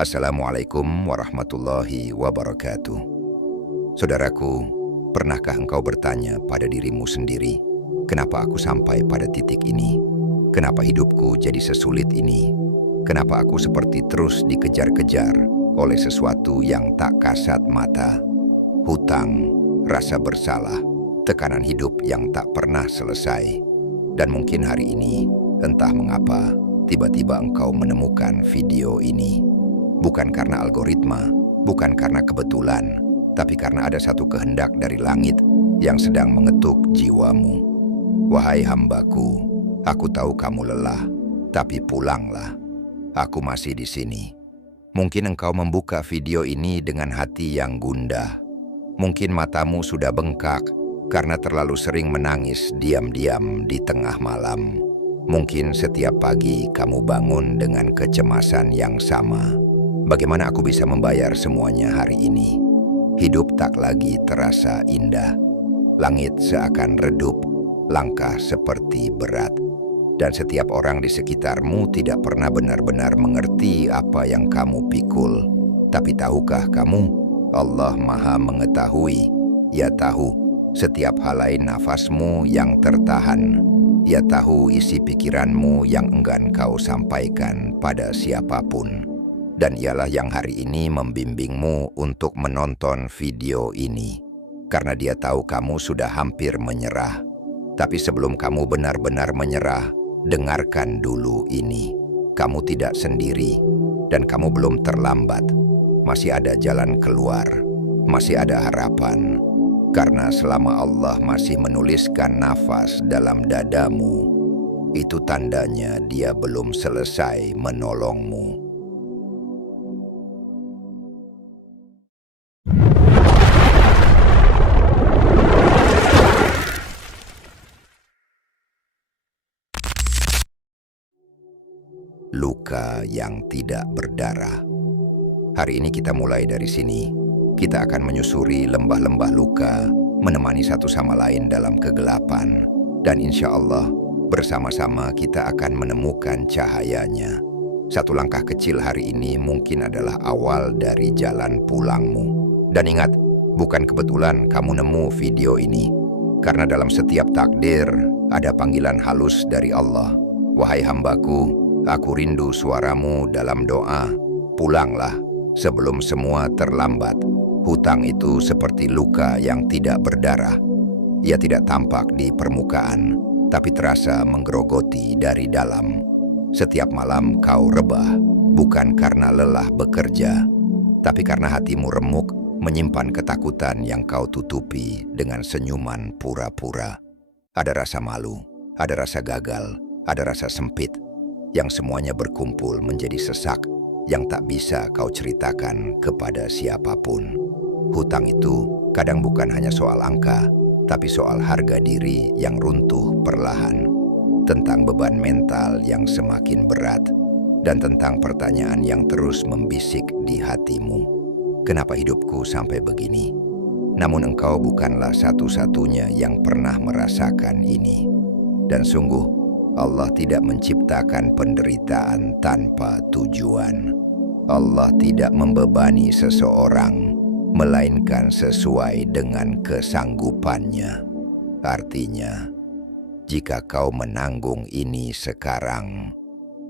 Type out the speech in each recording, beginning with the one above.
Assalamualaikum warahmatullahi wabarakatuh. Saudaraku, pernahkah engkau bertanya pada dirimu sendiri, kenapa aku sampai pada titik ini? Kenapa hidupku jadi sesulit ini? Kenapa aku seperti terus dikejar-kejar oleh sesuatu yang tak kasat mata? Hutang, rasa bersalah, tekanan hidup yang tak pernah selesai. Dan mungkin hari ini, entah mengapa, tiba-tiba engkau menemukan video ini. Bukan karena algoritma, bukan karena kebetulan, tapi karena ada satu kehendak dari langit yang sedang mengetuk jiwamu. Wahai hambaku, aku tahu kamu lelah, tapi pulanglah. Aku masih di sini. Mungkin engkau membuka video ini dengan hati yang gundah. Mungkin matamu sudah bengkak karena terlalu sering menangis diam-diam di tengah malam. Mungkin setiap pagi kamu bangun dengan kecemasan yang sama. Bagaimana aku bisa membayar semuanya hari ini? Hidup tak lagi terasa indah. Langit seakan redup, langkah seperti berat. Dan setiap orang di sekitarmu tidak pernah benar-benar mengerti apa yang kamu pikul. Tapi tahukah kamu, Allah Maha Mengetahui. Ia tahu setiap helai nafasmu yang tertahan. Ia tahu isi pikiranmu yang enggan kau sampaikan pada siapapun. Dan ialah yang hari ini membimbingmu untuk menonton video ini. Karena dia tahu kamu sudah hampir menyerah. Tapi sebelum kamu benar-benar menyerah, dengarkan dulu ini. Kamu tidak sendiri, dan kamu belum terlambat. Masih ada jalan keluar, masih ada harapan. Karena selama Allah masih menuliskan nafas dalam dadamu, itu tandanya dia belum selesai menolongmu. Luka yang tidak berdarah. Hari ini kita mulai dari sini. Kita akan menyusuri lembah-lembah luka, menemani satu sama lain dalam kegelapan. Dan insya Allah, bersama-sama kita akan menemukan cahayanya. Satu langkah kecil hari ini mungkin adalah awal dari jalan pulangmu. Dan ingat, bukan kebetulan kamu nemu video ini. Karena dalam setiap takdir, ada panggilan halus dari Allah. Wahai hambaku, aku rindu suaramu dalam doa. Pulanglah sebelum semua terlambat. Hutang itu seperti luka yang tidak berdarah. Ia tidak tampak di permukaan, tapi terasa menggerogoti dari dalam. Setiap malam kau rebah, bukan karena lelah bekerja, tapi karena hatimu remuk menyimpan ketakutan yang kau tutupi dengan senyuman pura-pura. Ada rasa malu, ada rasa gagal, ada rasa sempit, yang semuanya berkumpul menjadi sesak yang tak bisa kau ceritakan kepada siapapun. Hutang itu kadang bukan hanya soal angka, tapi soal harga diri yang runtuh perlahan, tentang beban mental yang semakin berat, dan tentang pertanyaan yang terus membisik di hatimu. Kenapa hidupku sampai begini? Namun engkau bukanlah satu-satunya yang pernah merasakan ini. Dan sungguh, Allah tidak menciptakan penderitaan tanpa tujuan. Allah tidak membebani seseorang, melainkan sesuai dengan kesanggupannya. Artinya, jika kau menanggung ini sekarang,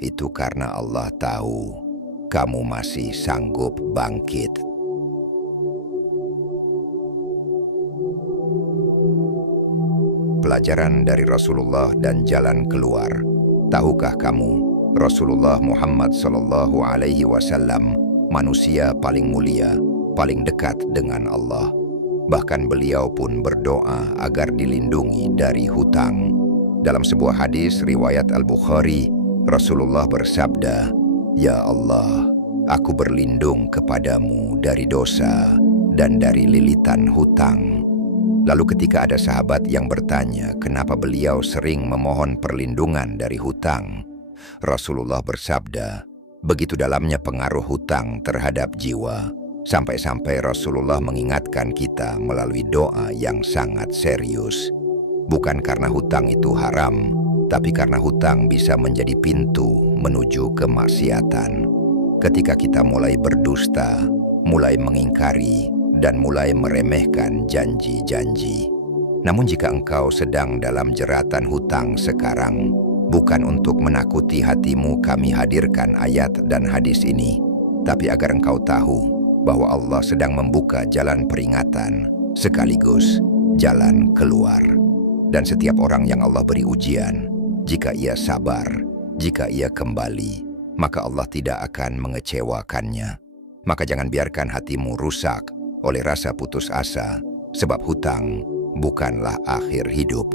itu karena Allah tahu kamu masih sanggup bangkit. Pelajaran dari Rasulullah dan jalan keluar. Tahukah kamu, Rasulullah Muhammad SAW, manusia paling mulia, paling dekat dengan Allah. Bahkan beliau pun berdoa agar dilindungi dari hutang. Dalam sebuah hadis riwayat Al-Bukhari, Rasulullah bersabda, "Ya Allah, aku berlindung kepadamu dari dosa dan dari lilitan hutang." Lalu ketika ada sahabat yang bertanya kenapa beliau sering memohon perlindungan dari hutang, Rasulullah bersabda, begitu dalamnya pengaruh hutang terhadap jiwa, sampai-sampai Rasulullah mengingatkan kita melalui doa yang sangat serius. Bukan karena hutang itu haram, tapi karena hutang bisa menjadi pintu menuju kemaksiatan. ketika kita mulai berdusta, mulai mengingkari, dan mulai meremehkan janji-janji. Namun jika engkau sedang dalam jeratan hutang sekarang, bukan untuk menakuti hatimu kami hadirkan ayat dan hadis ini, tapi agar engkau tahu bahwa Allah sedang membuka jalan peringatan sekaligus jalan keluar. Dan setiap orang yang Allah beri ujian, jika ia sabar, jika ia kembali, maka Allah tidak akan mengecewakannya. Maka jangan biarkan hatimu rusak oleh rasa putus asa, sebab hutang bukanlah akhir hidup.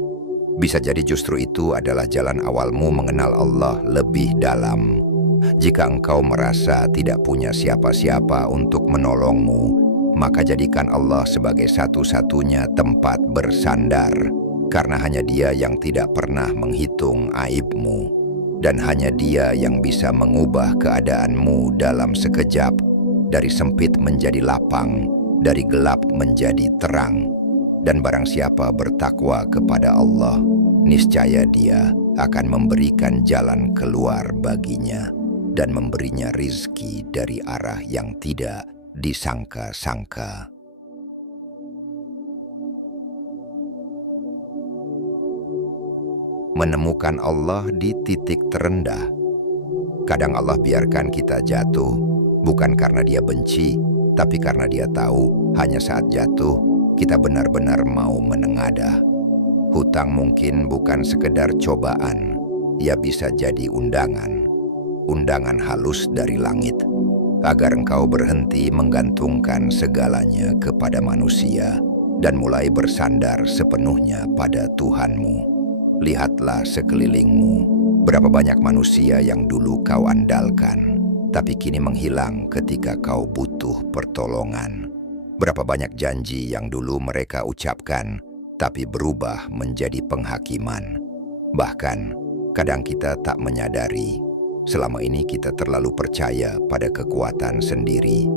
Bisa jadi justru itu adalah jalan awalmu mengenal Allah lebih dalam. Jika engkau merasa tidak punya siapa-siapa untuk menolongmu, maka jadikan Allah sebagai satu-satunya tempat bersandar, karena hanya Dia yang tidak pernah menghitung aibmu, dan hanya Dia yang bisa mengubah keadaanmu dalam sekejap, dari sempit menjadi lapang, dari gelap menjadi terang. Dan barang siapa bertakwa kepada Allah, niscaya Dia akan memberikan jalan keluar baginya dan memberinya rizki dari arah yang tidak disangka-sangka. Menemukan Allah di titik terendah. Kadang Allah biarkan kita jatuh, bukan karena Dia benci, tapi karena Dia tahu hanya saat jatuh kita benar-benar mau menengadah. Hutang mungkin bukan sekedar cobaan, ia bisa jadi undangan halus dari langit, agar engkau berhenti menggantungkan segalanya kepada manusia dan mulai bersandar sepenuhnya pada Tuhanmu. Lihatlah sekelilingmu, berapa banyak manusia yang dulu kau andalkan, tapi kini menghilang ketika kau butuh pertolongan. Berapa banyak janji yang dulu mereka ucapkan, tapi berubah menjadi penghakiman. Bahkan, kadang kita tak menyadari, selama ini kita terlalu percaya pada kekuatan sendiri,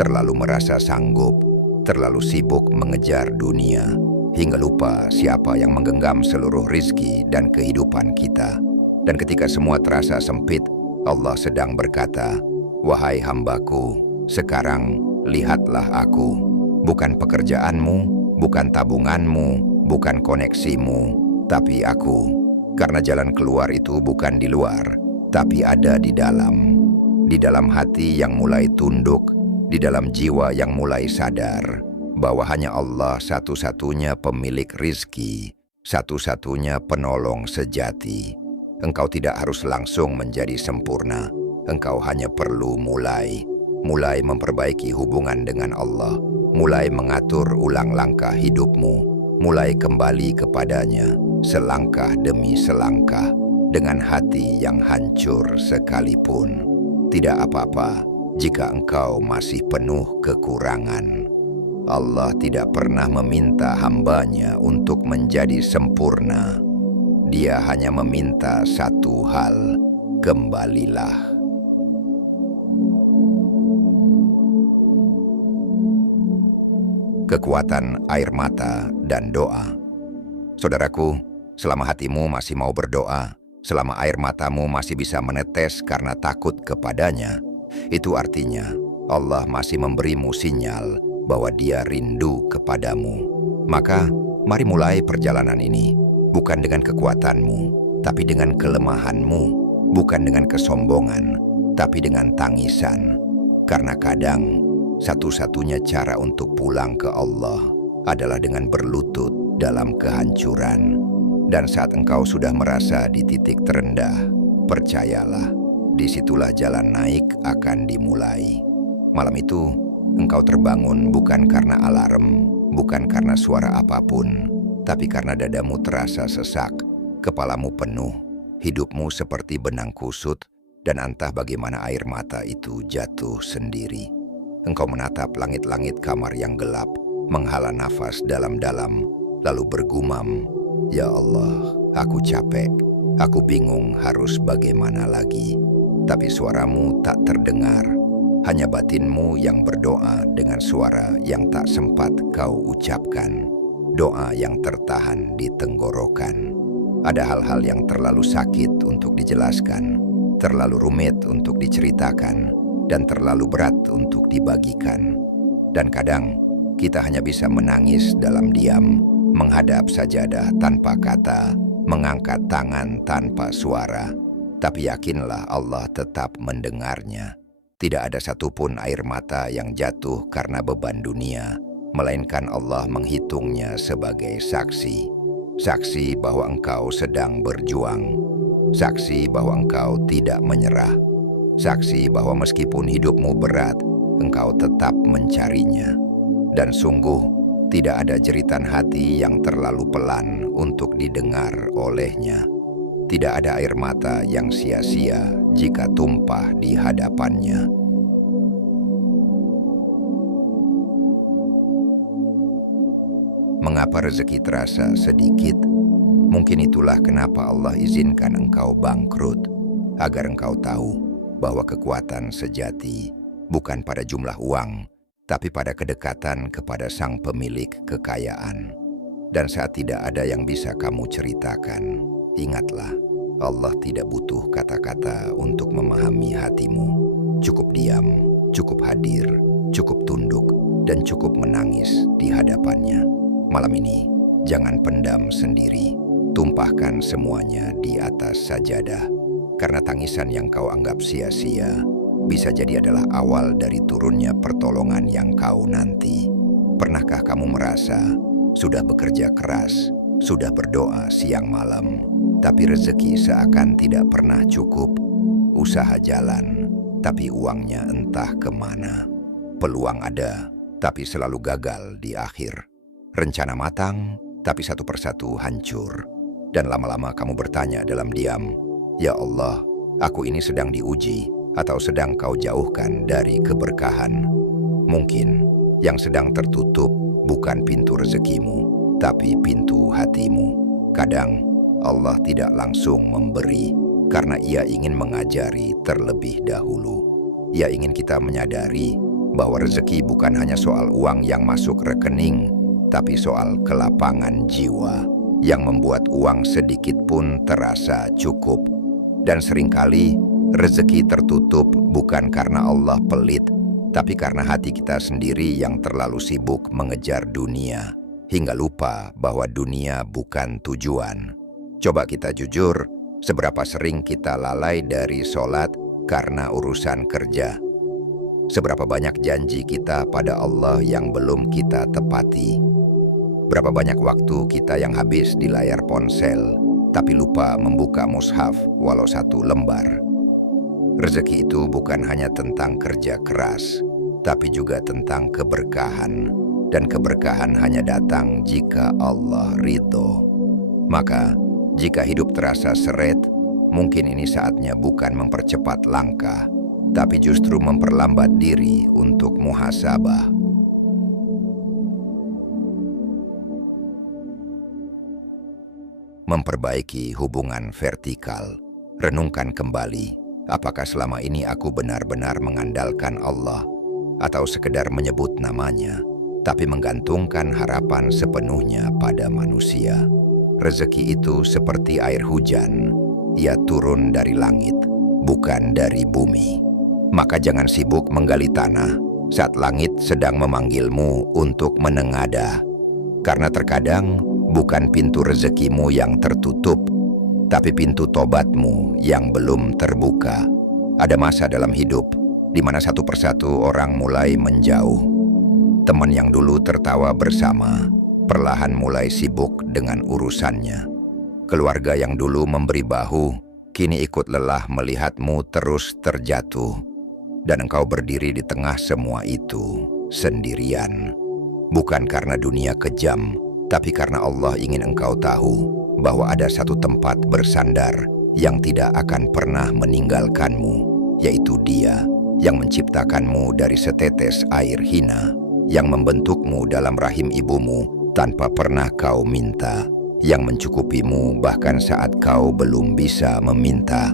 terlalu merasa sanggup, terlalu sibuk mengejar dunia, hingga lupa siapa yang menggenggam seluruh rizki dan kehidupan kita. Dan ketika semua terasa sempit, Allah sedang berkata, "Wahai hambaku, sekarang lihatlah aku, bukan pekerjaanmu, bukan tabunganmu, bukan koneksimu, tapi aku." Karena jalan keluar itu bukan di luar, tapi ada di dalam hati yang mulai tunduk, di dalam jiwa yang mulai sadar bahwa hanya Allah satu-satunya pemilik rizki, satu-satunya penolong sejati. Engkau tidak harus langsung menjadi sempurna, engkau hanya perlu mulai memperbaiki hubungan dengan Allah, mulai mengatur ulang langkah hidupmu, mulai kembali kepadanya selangkah demi selangkah, dengan hati yang hancur sekalipun. Tidak apa-apa jika engkau masih penuh kekurangan. Allah tidak pernah meminta hambanya untuk menjadi sempurna. Dia hanya meminta satu hal, kembalilah. Kekuatan air mata dan doa. Saudaraku, selama hatimu masih mau berdoa, selama air matamu masih bisa menetes karena takut kepadanya, itu artinya Allah masih memberimu sinyal bahwa Dia rindu kepadamu. Maka, mari mulai perjalanan ini, bukan dengan kekuatanmu, tapi dengan kelemahanmu, bukan dengan kesombongan, tapi dengan tangisan. Karena kadang, satu-satunya cara untuk pulang ke Allah adalah dengan berlutut dalam kehancuran. Dan saat engkau sudah merasa di titik terendah, percayalah, disitulah jalan naik akan dimulai. Malam itu, engkau terbangun bukan karena alarm, bukan karena suara apapun, tapi karena dadamu terasa sesak, kepalamu penuh, hidupmu seperti benang kusut, dan entah bagaimana air mata itu jatuh sendiri. Engkau menatap langit-langit kamar yang gelap, menghela nafas dalam-dalam, lalu bergumam, "Ya Allah, aku capek, aku bingung harus bagaimana lagi." Tapi suaramu tak terdengar. Hanya batinmu yang berdoa dengan suara yang tak sempat kau ucapkan. Doa yang tertahan di tenggorokan. Ada hal-hal yang terlalu sakit untuk dijelaskan, terlalu rumit untuk diceritakan, dan terlalu berat untuk dibagikan. Dan kadang kita hanya bisa menangis dalam diam, menghadap sajadah tanpa kata, mengangkat tangan tanpa suara. Tapi yakinlah Allah tetap mendengarnya. Tidak ada satupun air mata yang jatuh karena beban dunia, melainkan Allah menghitungnya sebagai saksi. Saksi bahwa engkau sedang berjuang. Saksi bahwa engkau tidak menyerah. Saksi bahwa meskipun hidupmu berat, engkau tetap mencarinya. Dan sungguh, tidak ada jeritan hati yang terlalu pelan untuk didengar olehnya. Tidak ada air mata yang sia-sia jika tumpah di hadapannya. Mengapa rezeki terasa sedikit? Mungkin itulah kenapa Allah izinkan engkau bangkrut, agar engkau tahu bahwa kekuatan sejati bukan pada jumlah uang, tapi pada kedekatan kepada sang pemilik kekayaan. Dan saat tidak ada yang bisa kamu ceritakan, ingatlah, Allah tidak butuh kata-kata untuk memahami hatimu. Cukup diam, cukup hadir, cukup tunduk, dan cukup menangis di hadapannya. Malam ini, jangan pendam sendiri. Tumpahkan semuanya di atas sajadah. Karena tangisan yang kau anggap sia-sia, bisa jadi adalah awal dari turunnya pertolongan yang kau nanti. Pernahkah kamu merasa sudah bekerja keras, sudah berdoa siang malam, tapi rezeki seakan tidak pernah cukup? Usaha jalan, tapi uangnya entah kemana. Peluang ada, tapi selalu gagal di akhir. Rencana matang, tapi satu persatu hancur. Dan lama-lama kamu bertanya dalam diam, "Ya Allah, aku ini sedang diuji atau sedang kau jauhkan dari keberkahan?" Mungkin yang sedang tertutup bukan pintu rezekimu, tapi pintu hatimu. Kadang Allah tidak langsung memberi karena Ia ingin mengajari terlebih dahulu. Ia ingin kita menyadari bahwa rezeki bukan hanya soal uang yang masuk rekening, tapi soal kelapangan jiwa yang membuat uang sedikit pun terasa cukup. Dan seringkali rezeki tertutup bukan karena Allah pelit, tapi karena hati kita sendiri yang terlalu sibuk mengejar dunia, hingga lupa bahwa dunia bukan tujuan. Coba kita jujur, seberapa sering kita lalai dari sholat karena urusan kerja? Seberapa banyak janji kita pada Allah yang belum kita tepati? Berapa banyak waktu kita yang habis di layar ponsel, tapi lupa membuka mushaf walau satu lembar? Rezeki itu bukan hanya tentang kerja keras, tapi juga tentang keberkahan. Dan keberkahan hanya datang jika Allah ridho. Maka, jika hidup terasa seret, mungkin ini saatnya bukan mempercepat langkah, tapi justru memperlambat diri untuk muhasabah. Memperbaiki hubungan vertikal. Renungkan kembali, apakah selama ini aku benar-benar mengandalkan Allah, atau sekedar menyebut namanya, tapi menggantungkan harapan sepenuhnya pada manusia? Rezeki itu seperti air hujan, ia turun dari langit, bukan dari bumi. Maka jangan sibuk menggali tanah saat langit sedang memanggilmu untuk menengadah. Karena terkadang bukan pintu rezekimu yang tertutup, tapi pintu tobatmu yang belum terbuka. Ada masa dalam hidup di mana satu persatu orang mulai menjauh. Teman yang dulu tertawa bersama, perlahan mulai sibuk dengan urusannya. Keluarga yang dulu memberi bahu, kini ikut lelah melihatmu terus terjatuh. Dan engkau berdiri di tengah semua itu, sendirian. Bukan karena dunia kejam, tapi karena Allah ingin engkau tahu bahwa ada satu tempat bersandar yang tidak akan pernah meninggalkanmu, yaitu Dia yang menciptakanmu dari setetes air hina, yang membentukmu dalam rahim ibumu tanpa pernah kau minta, yang mencukupimu bahkan saat kau belum bisa meminta.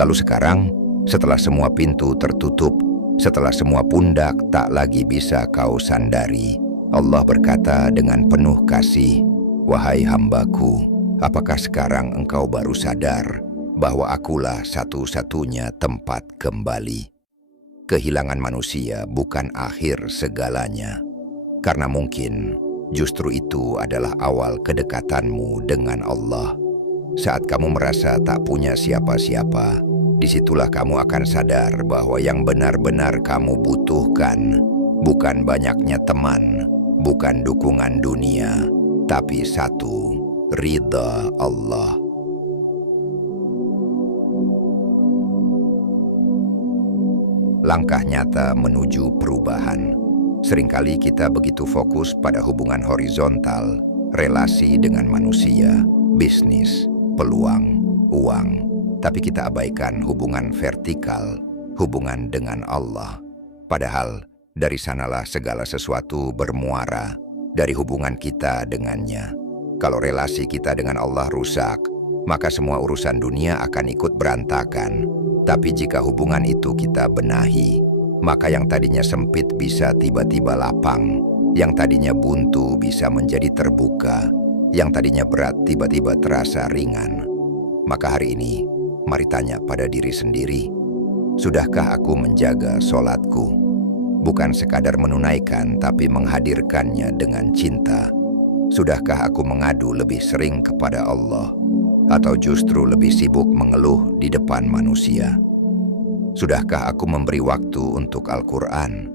Lalu sekarang, setelah semua pintu tertutup, setelah semua pundak tak lagi bisa kau sandari, Allah berkata dengan penuh kasih, "Wahai hambaku, apakah sekarang engkau baru sadar bahwa akulah satu-satunya tempat kembali?" kehilangan manusia bukan akhir segalanya. Karena mungkin justru itu adalah awal kedekatanmu dengan Allah. Saat kamu merasa tak punya siapa-siapa, disitulah kamu akan sadar bahwa yang benar-benar kamu butuhkan bukan banyaknya teman, bukan dukungan dunia, tapi satu, ridha Allah. Langkah nyata menuju perubahan. Seringkali kita begitu fokus pada hubungan horizontal, relasi dengan manusia, bisnis, peluang, uang, tapi kita abaikan hubungan vertikal, hubungan dengan Allah. Padahal dari sanalah segala sesuatu bermuara, dari hubungan kita dengannya. Kalau relasi kita dengan Allah rusak, maka semua urusan dunia akan ikut berantakan. Tapi jika hubungan itu kita benahi, maka yang tadinya sempit bisa tiba-tiba lapang, yang tadinya buntu bisa menjadi terbuka, yang tadinya berat tiba-tiba terasa ringan. Maka hari ini, mari tanya pada diri sendiri, sudahkah aku menjaga sholatku? Bukan sekadar menunaikan, tapi menghadirkannya dengan cinta. Sudahkah aku mengadu lebih sering kepada Allah? Atau justru lebih sibuk mengeluh di depan manusia? Sudahkah aku memberi waktu untuk Al-Quran,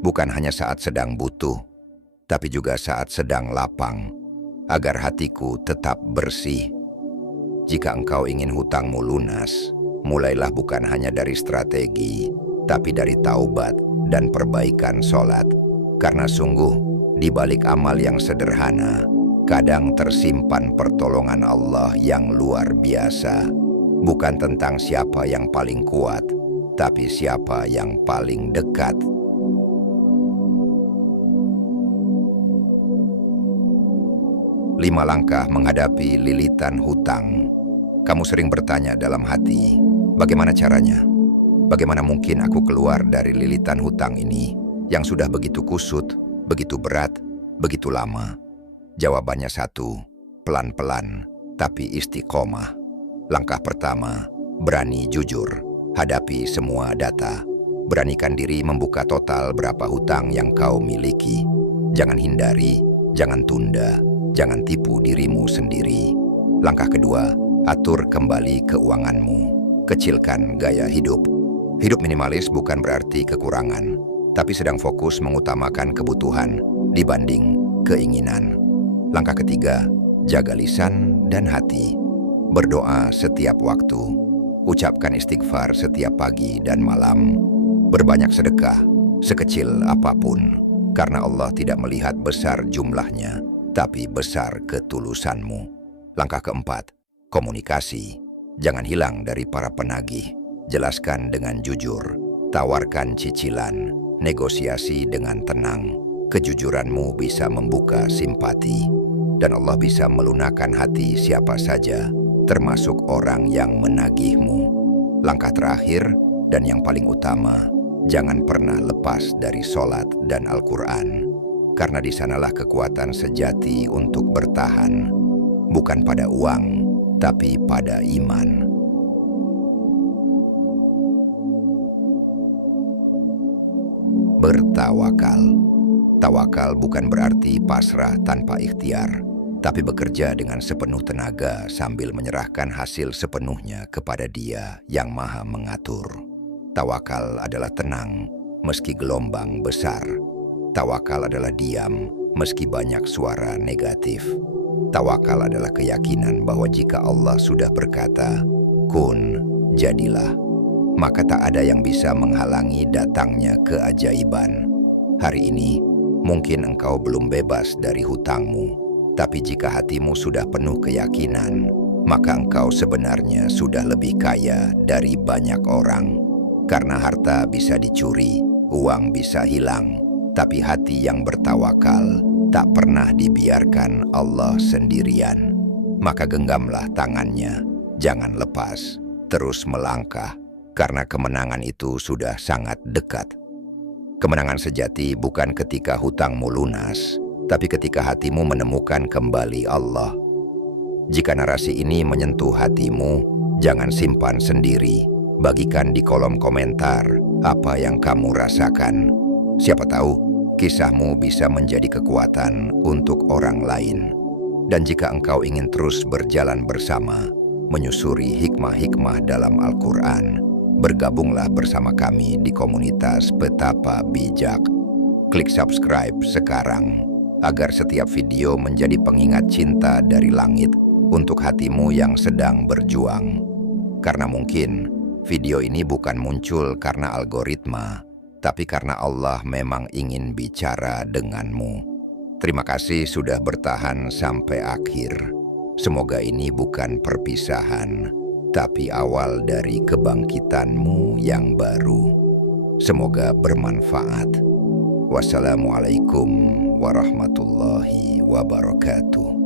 bukan hanya saat sedang butuh, tapi juga saat sedang lapang, agar hatiku tetap bersih? Jika engkau ingin hutangmu lunas, mulailah bukan hanya dari strategi, tapi dari taubat dan perbaikan sholat. Karena sungguh, di balik amal yang sederhana, kadang tersimpan pertolongan Allah yang luar biasa. Bukan tentang siapa yang paling kuat, tapi siapa yang paling dekat. Lima langkah menghadapi lilitan hutang. Kamu sering bertanya dalam hati, bagaimana caranya? Bagaimana mungkin aku keluar dari lilitan hutang ini yang sudah begitu kusut, begitu berat, begitu lama? Jawabannya satu, pelan-pelan, tapi istiqomah. Langkah pertama, berani jujur, hadapi semua data. Beranikan diri membuka total berapa hutang yang kau miliki. Jangan hindari, jangan tunda, jangan tipu dirimu sendiri. Langkah kedua, atur kembali keuanganmu. Kecilkan gaya hidup. Hidup minimalis bukan berarti kekurangan, tapi sedang fokus mengutamakan kebutuhan dibanding keinginan. Langkah ketiga, jaga lisan dan hati. Berdoa setiap waktu. Ucapkan istighfar setiap pagi dan malam. Berbanyak sedekah, sekecil apapun. Karena Allah tidak melihat besar jumlahnya, tapi besar ketulusanmu. Langkah keempat, komunikasi. Jangan hilang dari para penagih. Jelaskan dengan jujur. Tawarkan cicilan. Negosiasi dengan tenang. Kejujuranmu bisa membuka simpati, dan Allah bisa melunakkan hati siapa saja, termasuk orang yang menagihmu. Langkah terakhir dan yang paling utama, jangan pernah lepas dari sholat dan Al-Quran, karena di sanalah kekuatan sejati untuk bertahan, bukan pada uang, tapi pada iman. Bertawakal. Tawakal bukan berarti pasrah tanpa ikhtiar, tapi bekerja dengan sepenuh tenaga sambil menyerahkan hasil sepenuhnya kepada Dia yang Maha Mengatur. Tawakal adalah tenang meski gelombang besar. Tawakal adalah diam meski banyak suara negatif. Tawakal adalah keyakinan bahwa jika Allah sudah berkata, kun, jadilah, maka tak ada yang bisa menghalangi datangnya keajaiban. Hari ini, mungkin engkau belum bebas dari hutangmu, tapi jika hatimu sudah penuh keyakinan, maka engkau sebenarnya sudah lebih kaya dari banyak orang. Karena harta bisa dicuri, uang bisa hilang, tapi hati yang bertawakal tak pernah dibiarkan Allah sendirian. Maka genggamlah tangannya, jangan lepas, terus melangkah, karena kemenangan itu sudah sangat dekat. Kemenangan sejati bukan ketika hutangmu lunas, tapi ketika hatimu menemukan kembali Allah. Jika narasi ini menyentuh hatimu, jangan simpan sendiri. Bagikan di kolom komentar apa yang kamu rasakan. Siapa tahu, kisahmu bisa menjadi kekuatan untuk orang lain. Dan jika engkau ingin terus berjalan bersama, menyusuri hikmah-hikmah dalam Al-Quran, bergabunglah bersama kami di komunitas Petapa Bijak. Klik subscribe sekarang, agar setiap video menjadi pengingat cinta dari langit untuk hatimu yang sedang berjuang. Karena mungkin video ini bukan muncul karena algoritma, tapi karena Allah memang ingin bicara denganmu. Terima kasih sudah bertahan sampai akhir. Semoga ini bukan perpisahan, tapi awal dari kebangkitanmu yang baru. Semoga bermanfaat. Wassalamualaikum warahmatullahi wabarakatuh.